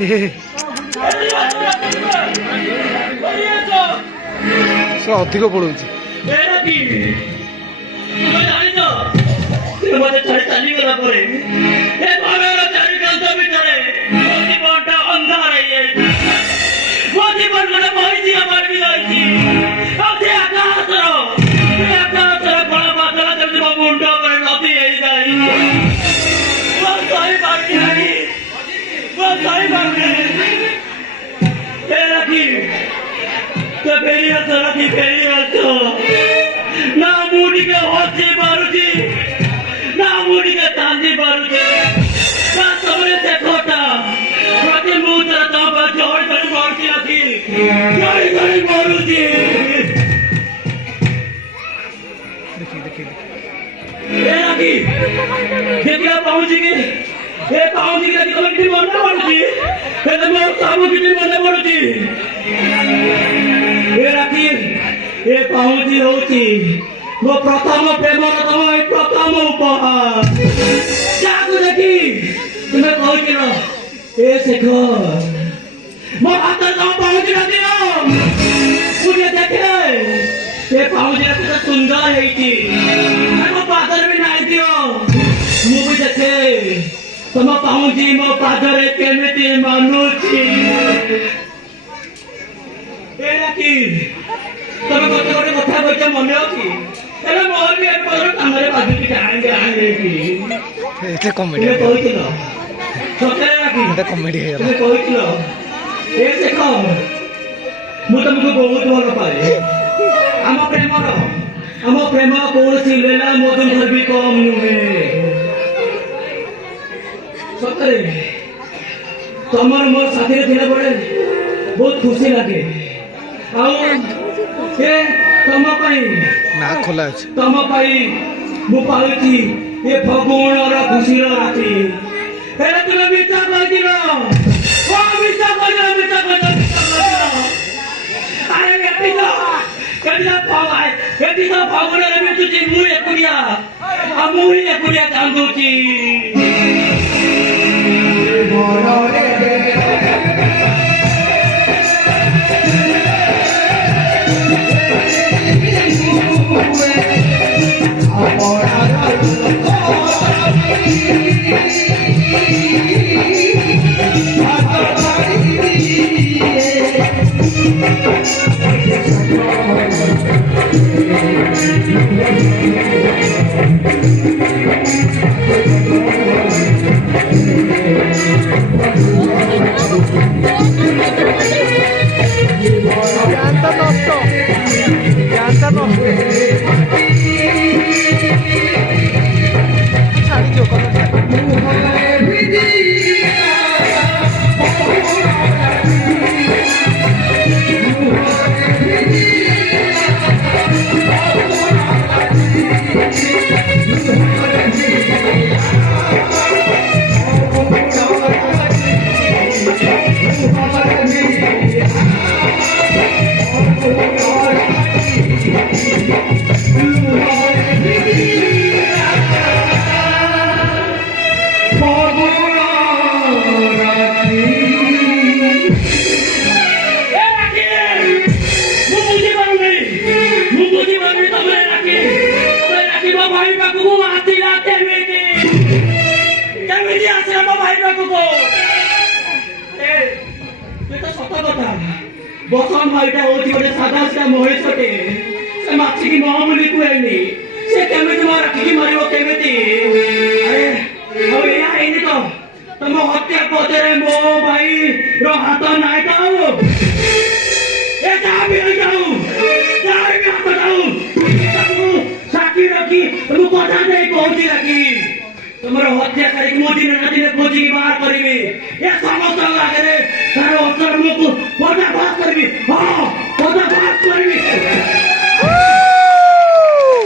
से अधिक पड़ू ना मुड़ी के होती मारुति ना मुड़ी के तांदी मारुति ना सबरे से खोटा प्रति मुद्रा तो जोड़ कर मारुति आती जोड़ कर मारुति ये आती देखिए पहुंची गई ये पहुंची गई तो कितनी मरना मारुति ये तो मैं सामू कितनी मरना मारुति ये आती ए पाहुची होची मो प्रथम प्रेम तम प्रथम उपहार जाकु देखी तुम्हें कहती न ए शेखर मो हाथ तो पाहुची न दियो मुझे देखे ए पाहुची कितना सुंदर है मो पादर भी नहीं दियो मु भी देखे तुम पाहुची मो पादरे केमिति मानुची ए राखी तब गोटे गोटे कथा कहते मन अच्छी तेरे मोर भी एक बार कामरे बाजू की आने की एते कॉमेडी कहती न सତରେ राखी एते कॉमेडी है तुम कहती न ए देखो मु तुमको बहुत भल पाए आम प्रेम कौन लीला मधुर भी कम नुहे सତରେ तुमर मोर साथी थिला बड़े बहुत खुशी लगे तुम ना खोला तुम मु पाऊची ये फगुणर खुशीर राति हेले तुम मिछा कहदिल अरे एटी तो फगुणर मिचुची मु एकुड़िया कांदुची बसन भाईटा होची गोटे सादा से महेशटे से माछी की न बोली कहनी से केमिति मार रखी मारिबो केमिति अरे हो या एनी तो तुम हत्या पदरे मो भाई रो हाथ नाय तो ए जा भी जाऊ जा भी हाथ जाऊ साकी रखी तुम कथा दे कहती रखी तुमर हत्या करी मोदी ने नदी ने खोजी की बाहर करीबी ये समस्त आगे रे सारे अवसर को पर्दाफाश करीबी हां